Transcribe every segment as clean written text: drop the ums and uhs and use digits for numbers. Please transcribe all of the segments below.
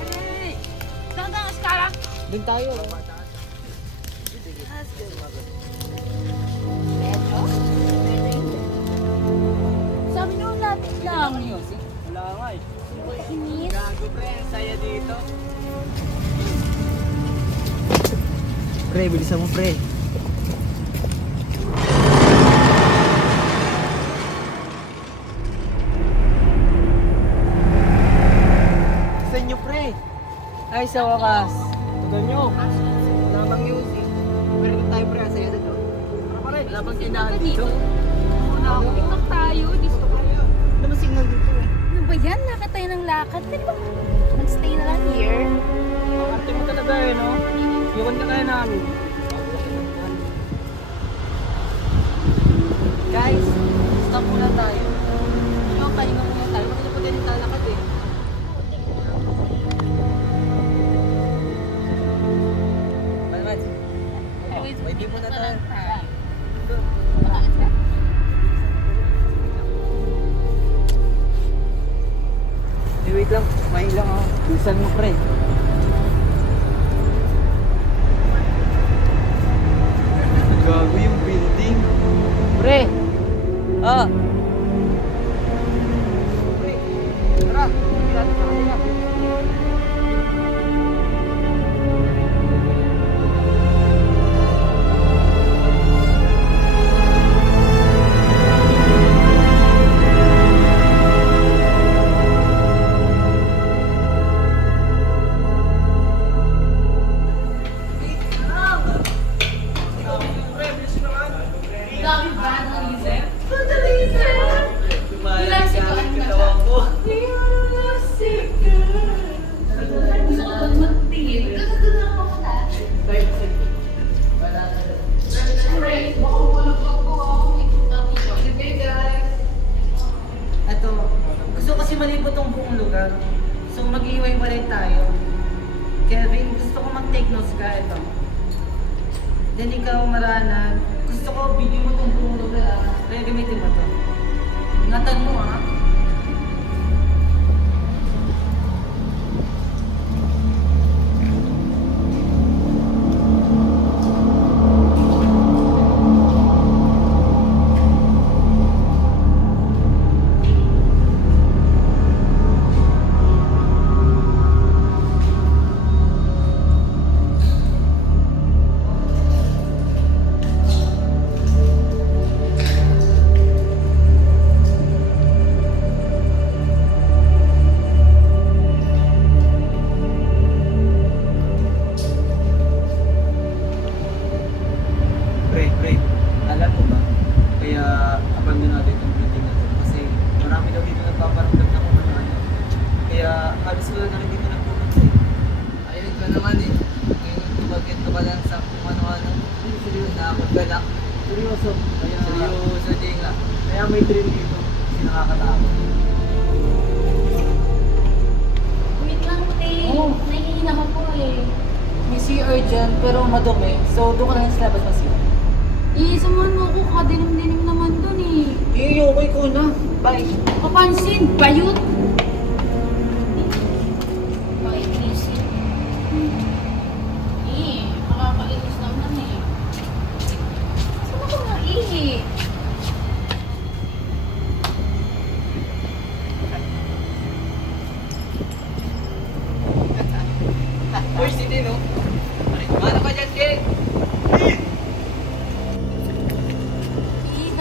Hey! Tanga Skala! Doon tayo. Metro? Sabi nyo, lapit lang. Music? Wala nga eh. Inis? Gago pre, ang saya dito. Pre, bilisan mo pre. Sa inyo pre. Ay, sa wakas. Tugan nyo. Wala bang music. Pero kung tayo pre, ang saya dito. Para pare. Wala bang tindahan dito? TikTok tayo, disco tayo. Ano bang signal dito eh? Ano ba yan? Lakad tayo ng lakad. Pwede ba mag-stay na lang here? Arte mo talaga eh, no? Iwan ka kaya namin. Guys, stop muna tayo. Ano, pahinga muna tayo. Bakit pa ganit lalakad eh? Malmat. Pwede muna tayo. Bakit ka? Hey, wait lang. May lang ako. Bilisan mo pre. Gago yung building. Pre! Ah! Pre! Tara! Hindi natin sa kanila. Ito, gusto kasi malibot tong buong lugar. So mag-iiway-walay tayo. Kevin, gusto ko mag-take notes ka. Ito. Then ikaw, Marana, gusto ko video mo tong buong lugar. Kaya gamitin mo to. Ingatan mo ha. Pre, alam mo ba? Kaya abandon natin itong building na to. Kasi marami daw dito nagpaparamdam na kung ano. Kaya halos wala na rin dito nagpupunta eh. Ayun ka naman eh. Ngayon tumagento ka lang sa kung ano-ano. Hindi seryoso na ako ka lang. Seryoso. Kaya, seryoso din nga. Kaya may thrill dito. Kasi nakakatakot. Wait lang, te. Oo. Nahihina ako eh. May CR dyan, pero madumi. So doon ka na yung sa labas masiya. Samahan mo ako, kadilim-dilim naman dun eh. Okay ko na. Bye. Kapansin, bayot! Bakit inisip? Makakainis naman eh. Saan ako naihi? Uy, sino no? Mana ka dyan, Ken?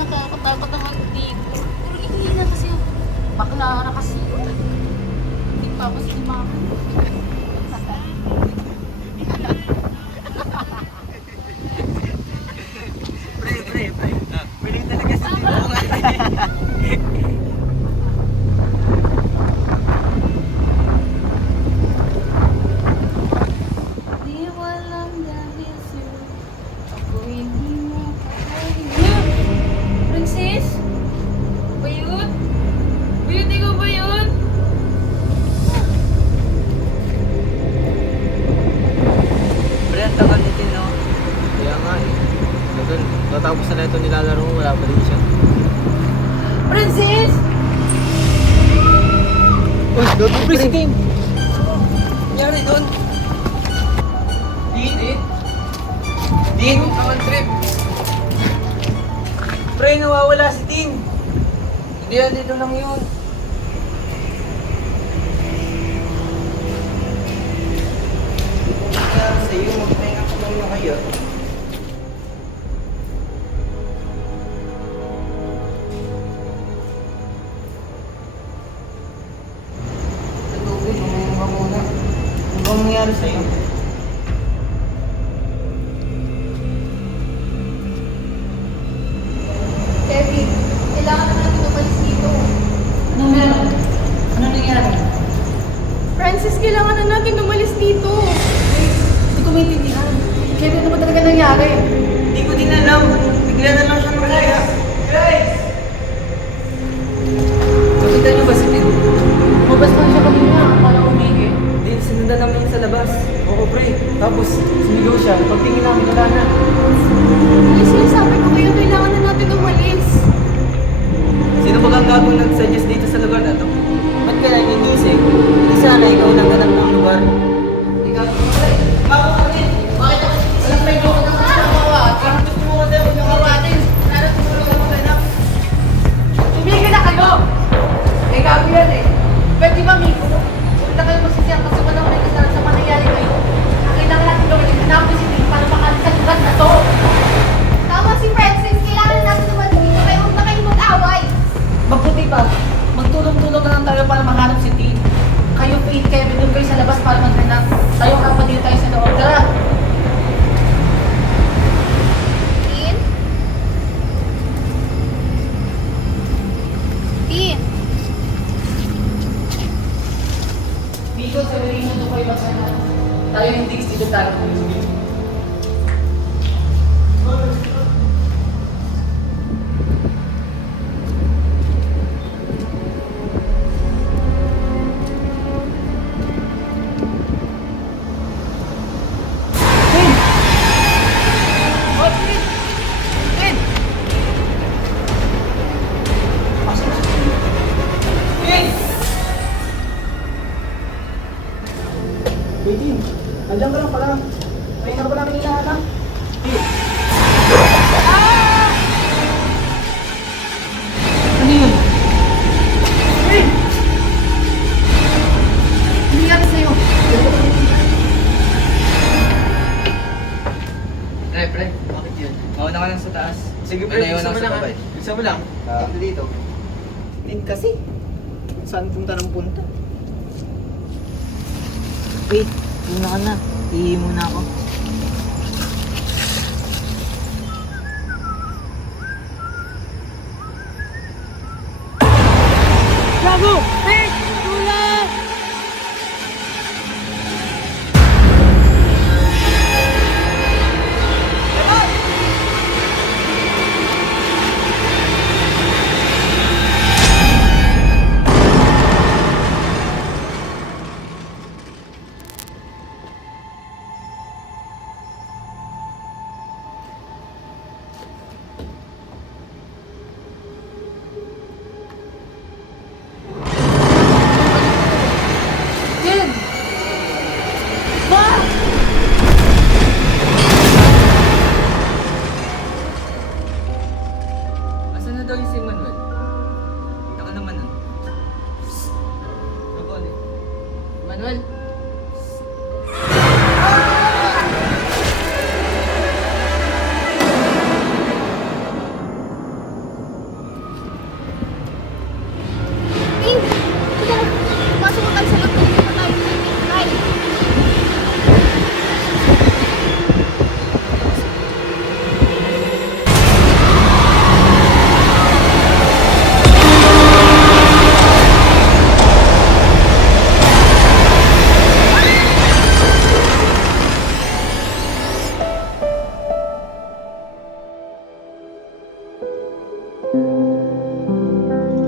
Nakakatakot ang dito. Pero ihina kasi yung bakla na kasi yun. Hindi pa ako sinimakan. Pre. Willing talaga sa dito nga. Di walang dahil sa'yo. Ako hindi mo kakainin. Princess? Ba yun? Bayot, ikaw ba yun? Pre, ang tagal natin, no? Kaya nga eh. Tagal. Natapos na ito nilalaro mo, wala pa din siya. Princess? Uy, Gago, pre, si Tin. Nangyari doon? Din? Din? Kaman trip. Pre, nawawala si Din. Hindi yan, dito lang yun. Nangyari sa'yo, magpahinga ko lang na kayo. Sa tubig, uminom ka muna. Ano bang nangyari sa'yo? Kevin, kailangan na natin umalis dito. Ano meron? Ano nangyari? Francis, kailangan na natin umalis dito. Hindi ko maintindihan. Kevin, ano ba talaga nangyari? Hindi ko din alam. Bigla na lang siya nawala. Guys! Nakita niyo ba si Tin? Lumabas lang siya kanina. Akala ko umigi. Din, sinundan namin sa labas. Oo, pre. Tapos, sumigaw siya. Pagtingin namin, wala na. Ay, sinasabi ko kayo, kailangan na natin umalis. Sino ba ang gagawin nag-suggest dito sa lugar na to? Ba't ka nangingising? Hindi sana ikaw naghanap ng lugar. Ikaw, pre. Ako ka din. Bakit ako? Walang may joke na sa kawa. Parang gusto mo kasi ako nakawatin. Pero tumulong ako ganap. Tumigil na kayo! May gago yan eh. Pwede ba, Miko? Huwag na kayo magsisiyang kasi walang may kasalanan sa mangyayari kayo. Kailangan natin gawin yung hanapin si Nick para makalis sa lugar na to. Tama si Francis, kailangan natin umalis dito kaya huwag na kayong mag-away. Mabuti pa. Magtulong-tulong na lang tayo para mahanap si Tin. Kayo, Faith, Kevin, doon kayo sa labas para maghanap. Tayo apat dito tayo sa loob. Tara! Tin? Tin? Dito sa Marino, doon kayo maghanap. Tayo hindi dito tayo. Wait, nandiyan ka lang pala. Ay, na pala namin hinahanap. Ano yun? Ano nangyari sa'yo? Pre, bakit yun? Mauna ka lang sa taas. Sige, pre, Naiwan ako sa babay. Bisa mo lang. Punta dito. Din kasi. Saan punta ng punta? Wait, muna ka na. Ihi muna ako. Gago! Hey! Tulong! Tin! Ma! Asan na daw yung si Manuel? Kita ka naman nun. Nagon eh. Manuel? Tin? Teka lang, pumasok ko tayo sa loob. Hindi pa tayo hinihintay.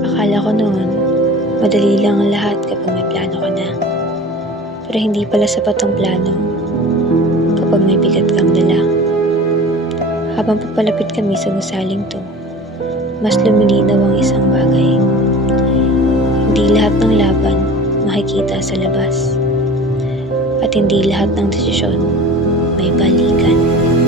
Akala ko noon, madali lang ang lahat kapag may plano ka na. Pero hindi pala sapat ang plano kapag may bigat kang dala. Habang papalapit kami sa gusaling to, mas lumilinaw ang isang bagay. Hindi lahat ng laban makikita sa labas. At hindi lahat ng desisyon may balikan.